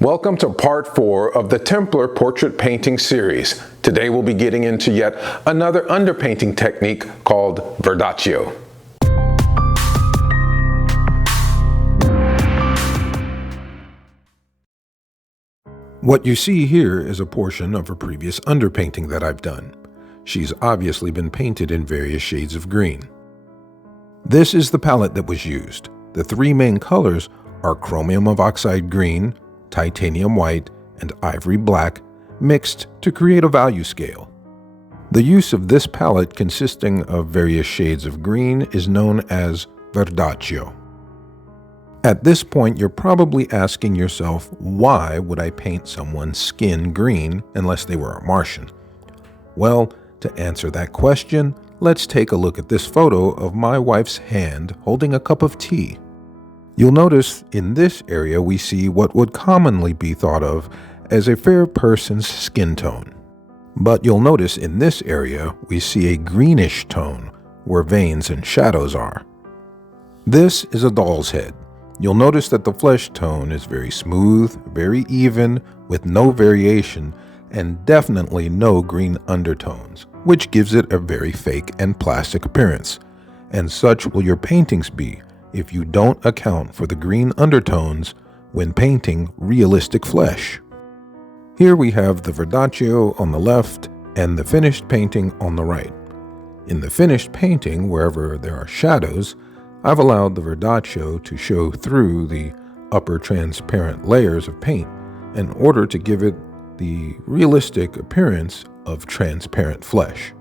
Welcome to part 4 of the Templar portrait painting series. Today we'll be getting into yet another underpainting technique called Verdaccio. What you see here is a portion of a previous underpainting that I've done. She's obviously been painted in various shades of green. This is the palette that was used. The three main colors are chromium of oxide green, titanium white, and ivory black, mixed to create a value scale. The use of this palette consisting of various shades of green is known as Verdaccio. At this point, you're probably asking yourself, why would I paint someone's skin green unless they were a Martian? Well, to answer that question, let's take a look at this photo of my wife's hand holding a cup of tea. You'll notice in this area we see what would commonly be thought of as a fair person's skin tone. But you'll notice in this area we see a greenish tone where veins and shadows are. This is a doll's head. You'll notice that the flesh tone is very smooth, very even, with no variation, and definitely no green undertones, which gives it a very fake and plastic appearance. And such will your paintings be if you don't account for the green undertones when painting realistic flesh. Here we have the Verdaccio on the left and the finished painting on the right. In the finished painting, wherever there are shadows, I've allowed the Verdaccio to show through the upper transparent layers of paint in order to give it the realistic appearance of transparent flesh.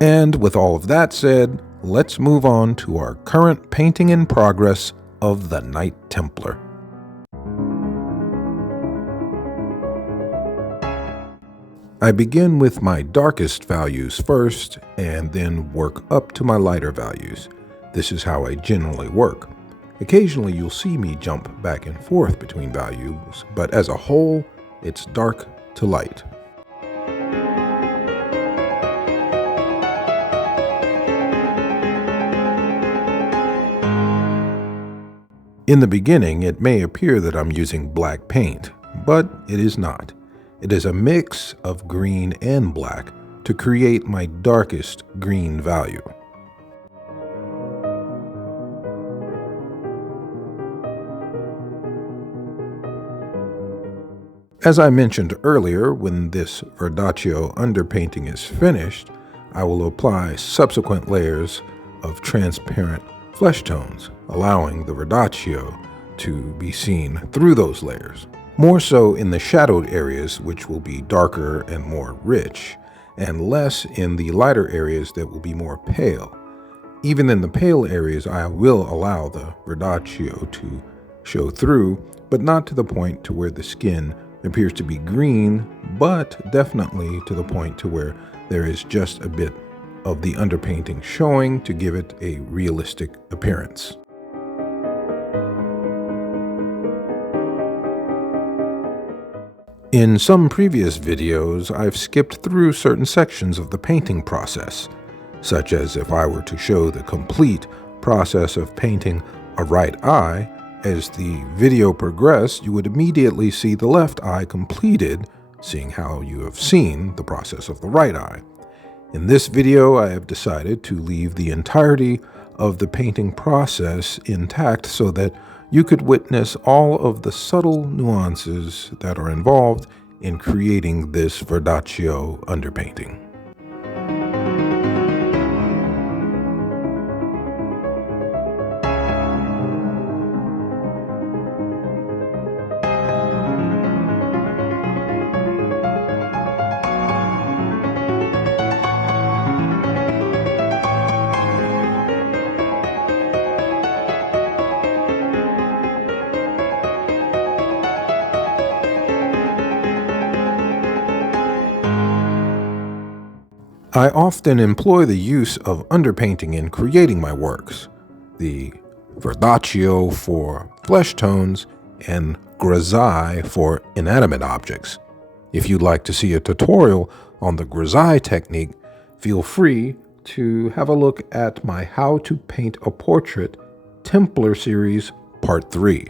And with all of that said, let's move on to our current painting in progress of the Knight Templar. I begin with my darkest values first and then work up to my lighter values. This is how I generally work. Occasionally you'll see me jump back and forth between values, but as a whole, it's dark to light. In the beginning, it may appear that I'm using black paint, but it is not. It is a mix of green and black to create my darkest green value. As I mentioned earlier, when this Verdaccio underpainting is finished, I will apply subsequent layers of transparent flesh tones, allowing the Verdaccio to be seen through those layers. More so in the shadowed areas, which will be darker and more rich, and less in the lighter areas that will be more pale. Even in the pale areas, I will allow the Verdaccio to show through, but not to the point to where the skin appears to be green, but definitely to the point to where there is just a bit of the underpainting showing to give it a realistic appearance. In some previous videos, I've skipped through certain sections of the painting process, such as if I were to show the complete process of painting a right eye. As the video progressed, you would immediately see the left eye completed, seeing how you have seen the process of the right eye. In this video, I have decided to leave the entirety of the painting process intact so that you could witness all of the subtle nuances that are involved in creating this Verdaccio underpainting. I often employ the use of underpainting in creating my works, the Verdaccio for flesh tones and grisaille for inanimate objects. If you'd like to see a tutorial on the grisaille technique, feel free to have a look at my How to Paint a Portrait Templar series Part 3.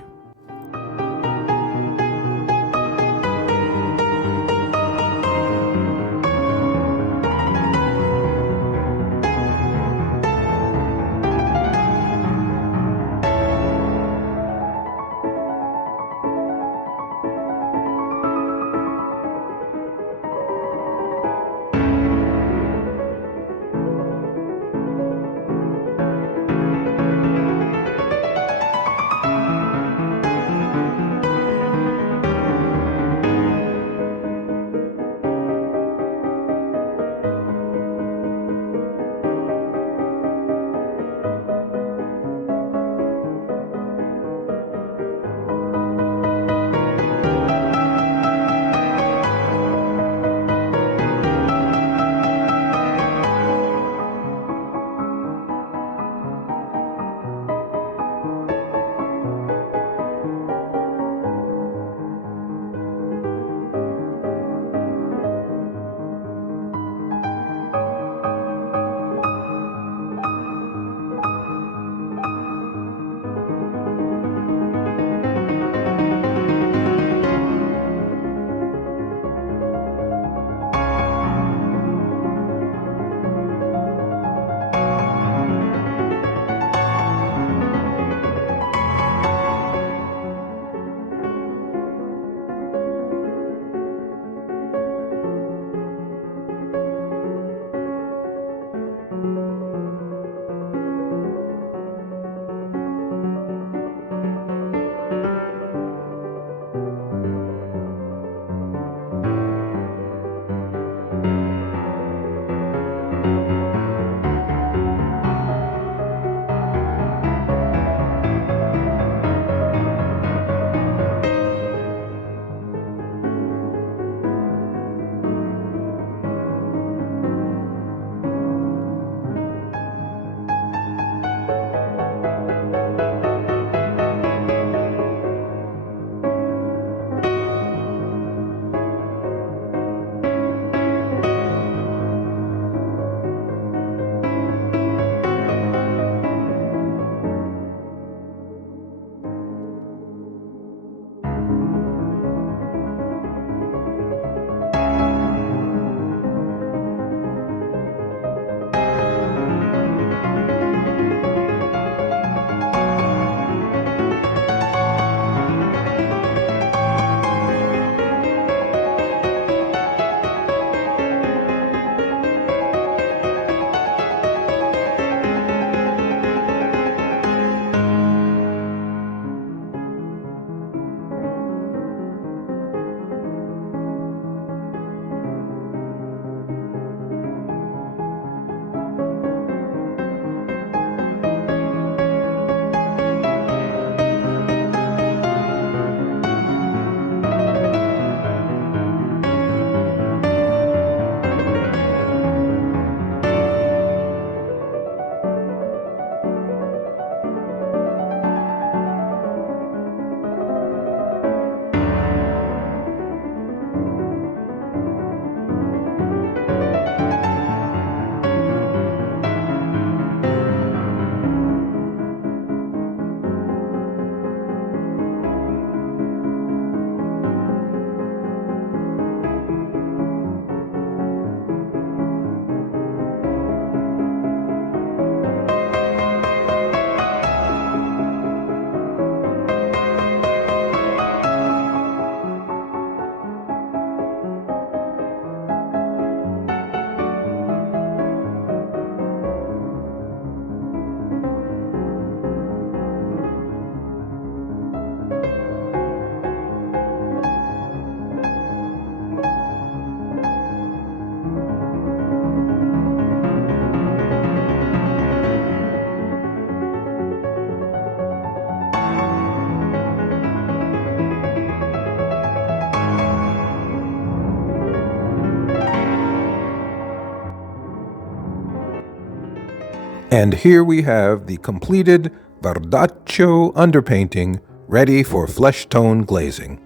And here we have the completed Verdaccio underpainting ready for flesh tone glazing.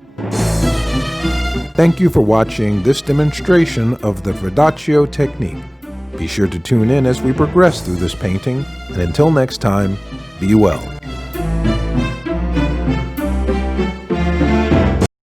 Thank you for watching this demonstration of the Verdaccio technique. Be sure to tune in as we progress through this painting, and until next time, be well.